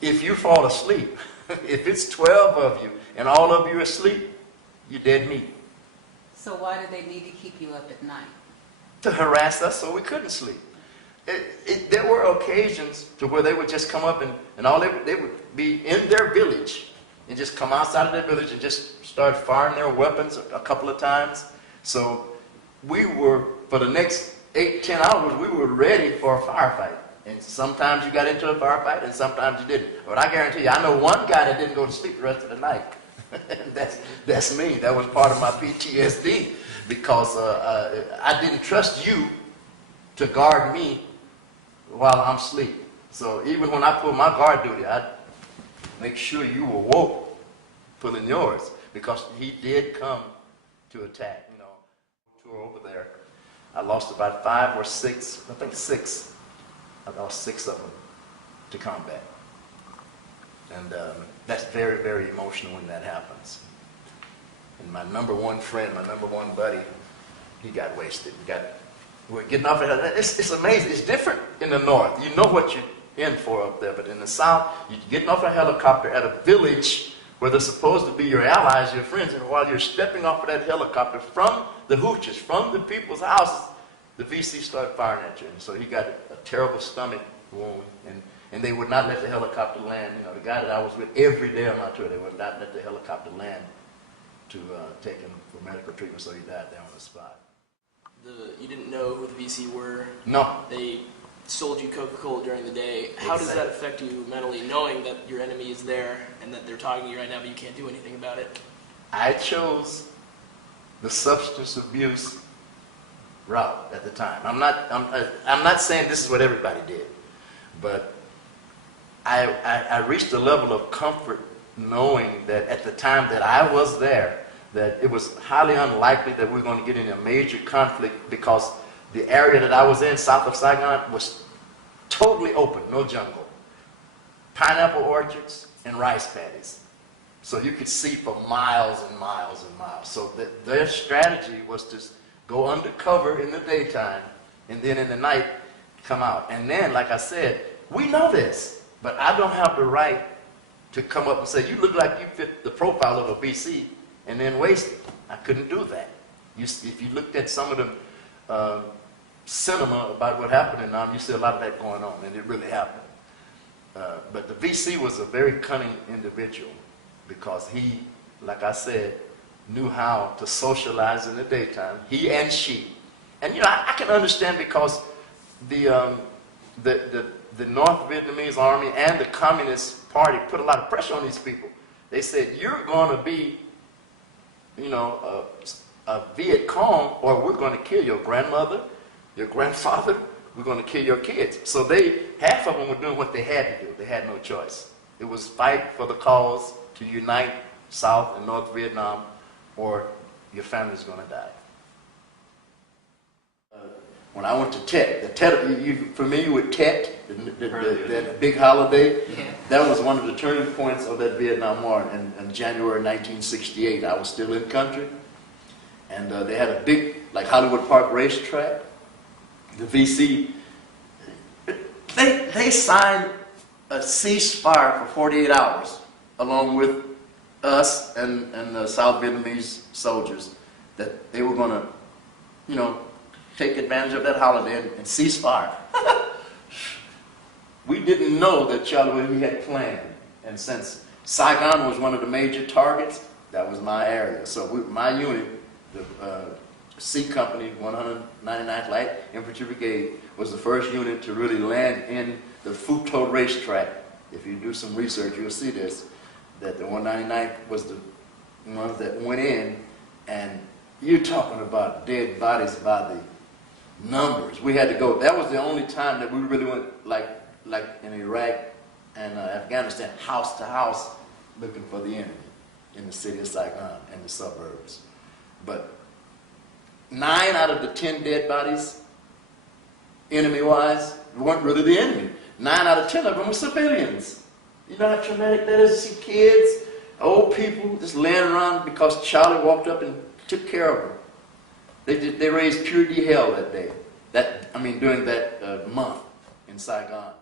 if you fall asleep, if it's 12 of you and all of you are asleep, you're dead meat. So why do they need to keep you up at night? To harass us so we couldn't sleep. There were occasions to where they would just come up and all they would be in their village and just come outside of their village and just start firing their weapons a couple of times. So we were, for the next 8-10 hours, we were ready for a firefight. And sometimes you got into a firefight and sometimes you didn't. But I guarantee you, I know one guy that didn't go to sleep the rest of the night. That's me. That was part of my PTSD because I didn't trust you to guard me while I'm asleep. So even when I pull my guard duty, I'd make sure you were woke pulling yours because he did come to attack. You know, tour over there. I lost about 5 or 6, I think 6. I lost 6 of them to combat. And that's very, very emotional when that happens. And my number one friend, my number one buddy, he got wasted. We're getting off of it. It's amazing. It's different in the north. You know what you're in for up there. But in the south, you're getting off a helicopter at a village where they're supposed to be your allies, your friends. And while you're stepping off of that helicopter from the hooches, from the people's houses, the VC started firing at you. And so he got a terrible stomach wound. And they would not let the helicopter land. You know, the guy that I was with every day on my tour, they would not let the helicopter land to take him for medical treatment, so he died there on the spot. You didn't know who the VC were? No. They sold you Coca-Cola during the day. How Exactly. does that affect you mentally, knowing that your enemy is there and that they're talking to you right now, but you can't do anything about it? I chose the substance abuse route at the time. I'm not saying this is what everybody did, but I reached a level of comfort knowing that at the time that I was there, that it was highly unlikely that we were going to get in a major conflict because the area that I was in, south of Saigon, was totally open, no jungle. Pineapple orchards and rice paddies. So you could see for miles and miles and miles. So their strategy was to go undercover in the daytime and then in the night come out. And then, like I said, we know this. But I don't have the right to come up and say, you look like you fit the profile of a BC and then waste it. I couldn't do that. If you looked at some of the cinema about what happened in Nam, you see a lot of that going on, and it really happened. But the VC was a very cunning individual because he, like I said, knew how to socialize in the daytime, he and she. And you know, I can understand because the North Vietnamese army and the Communist Party put a lot of pressure on these people. They said, you're going to be, you know, a Viet Cong, or we're going to kill your grandmother, your grandfather, we're going to kill your kids. So half of them were doing what they had to do. They had no choice. It was fight for the cause to unite South and North Vietnam, or your family's going to die. When I went to Tet, the Tet, you familiar with Tet, that big holiday? Yeah. That was one of the turning points of that Vietnam War in January 1968. I was still in country, and they had a big, like Hollywood Park racetrack. The VC, they signed a ceasefire for 48 hours, along with us and the South Vietnamese soldiers, that they were going to, you know, take advantage of that holiday and cease fire. We didn't know that Charlie Willie had planned. And since Saigon was one of the major targets, that was my area. So my unit, the C Company, 199th Light Infantry Brigade, was the first unit to really land in the Phu To racetrack. If you do some research, you'll see this, that the 199th was the ones that went in, and you're talking about dead bodies by the numbers. We had to go. That was the only time that we really went, like in Iraq and Afghanistan, house to house, looking for the enemy in the city of Saigon and the suburbs. But 9 out of the 10 dead bodies, enemy-wise, weren't really the enemy. 9 out of 10 of them were civilians. You know how traumatic that is to see kids, old people just laying around because Charlie walked up and took care of them. They raised purity hell that day. During that month in Saigon.